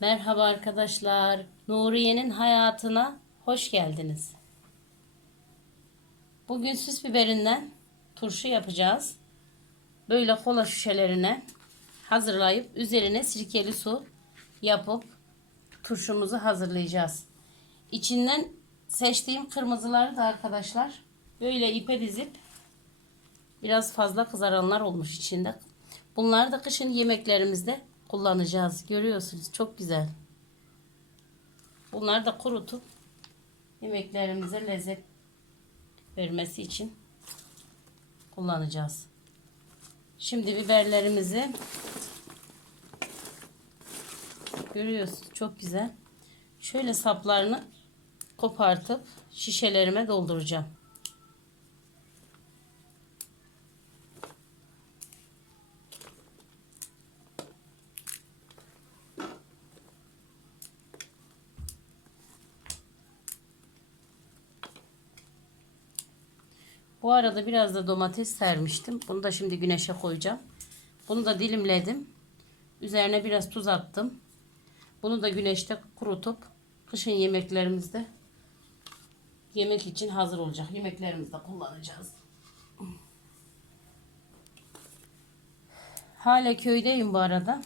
Merhaba arkadaşlar. Nuriye'nin hayatına hoş geldiniz. Bugün süs biberinden turşu yapacağız. Böyle kola şişelerine hazırlayıp üzerine sirkeli su yapıp turşumuzu hazırlayacağız. İçinden seçtiğim kırmızıları da arkadaşlar böyle ipe dizip biraz fazla kızaranlar olmuş içinde. Bunları da kışın yemeklerimizde kullanacağız. Görüyorsunuz çok güzel. Bunları da kurutup yemeklerimize lezzet vermesi için kullanacağız. Şimdi biberlerimizi görüyorsunuz çok güzel. Şöyle saplarını kopartıp şişelerime dolduracağım. Bu arada biraz da domates sermiştim. Bunu da şimdi güneşe koyacağım. Bunu da dilimledim. Üzerine biraz tuz attım. Bunu da güneşte kurutup kışın yemeklerimizde yemek için hazır olacak. Yemeklerimizde kullanacağız. Hala köydeyim bu arada.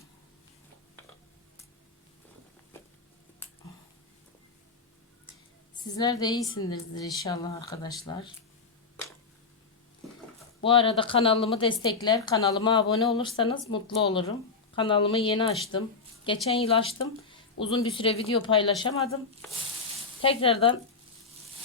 Sizler de iyisinizdir inşallah arkadaşlar. Bu arada kanalımı destekler, kanalıma abone olursanız mutlu olurum. Kanalımı yeni açtım. Geçen yıl açtım. Uzun bir süre video paylaşamadım. Tekrardan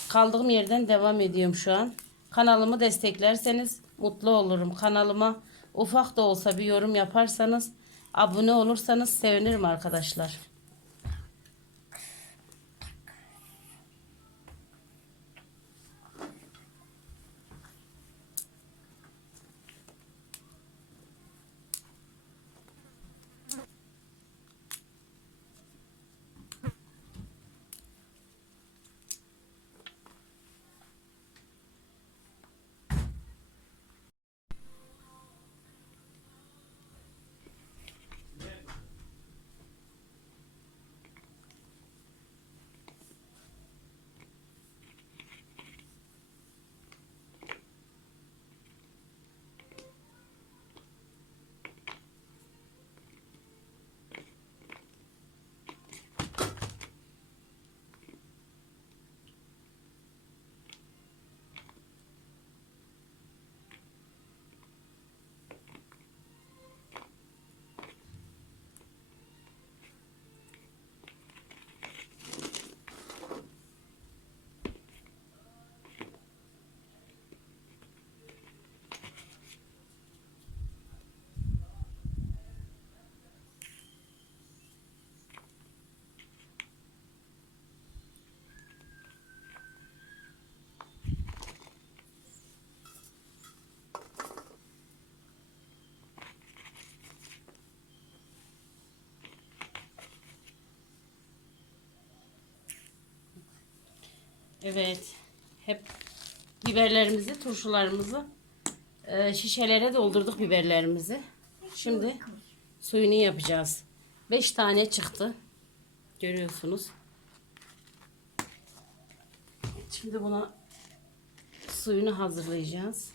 kaldığım yerden devam ediyorum şu an. Kanalımı desteklerseniz mutlu olurum. Kanalıma ufak da olsa bir yorum yaparsanız, abone olursanız sevinirim arkadaşlar. Evet. Hep biberlerimizi, turşularımızı e, şişelere doldurduk biberlerimizi. Şimdi suyunu yapacağız. 5 tane çıktı. Görüyorsunuz. Şimdi buna suyunu hazırlayacağız.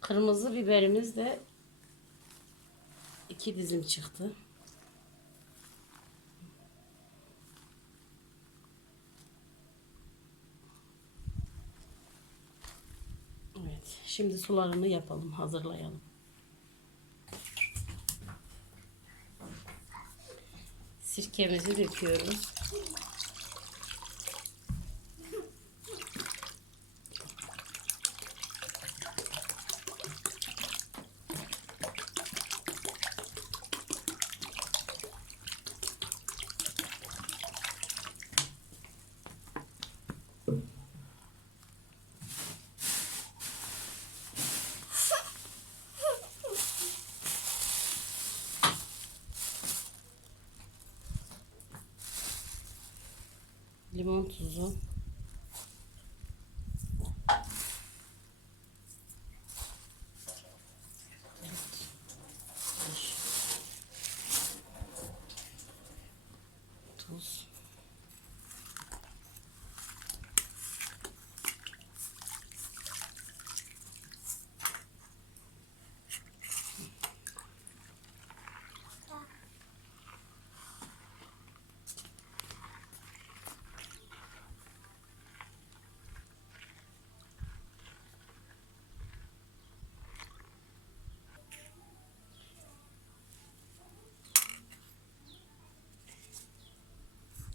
Kırmızı biberimiz de iki dizim çıktı. Evet, şimdi sularını yapalım, hazırlayalım. Sirkemizi döküyoruz. Limon tuzu.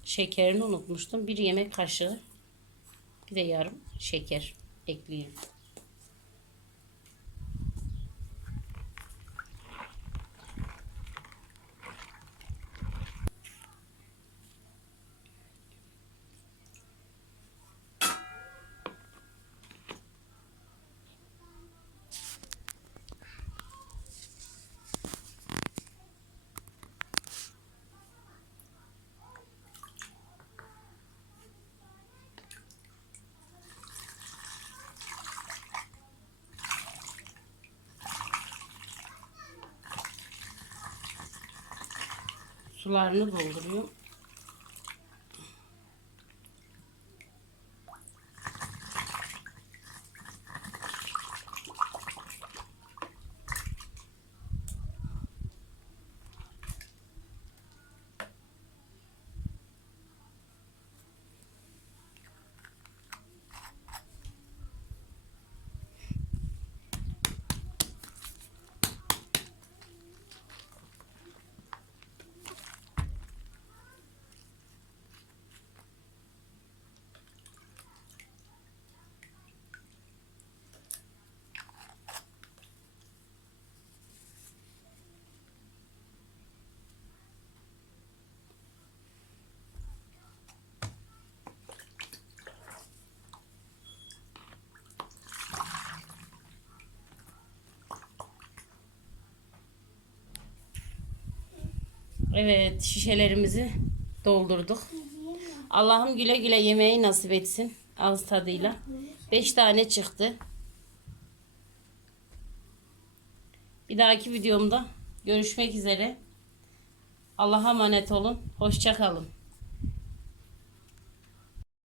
Şekerini unutmuştum. Bir yemek kaşığı bir de yarım şeker ekleyeyim. Sularını dolduruyorum. Evet şişelerimizi doldurduk. Allah'ım güle güle yemeği nasip etsin. Ağız tadıyla. 5 tane çıktı. Bir dahaki videomda görüşmek üzere. Allah'a emanet olun. Hoşça kalın.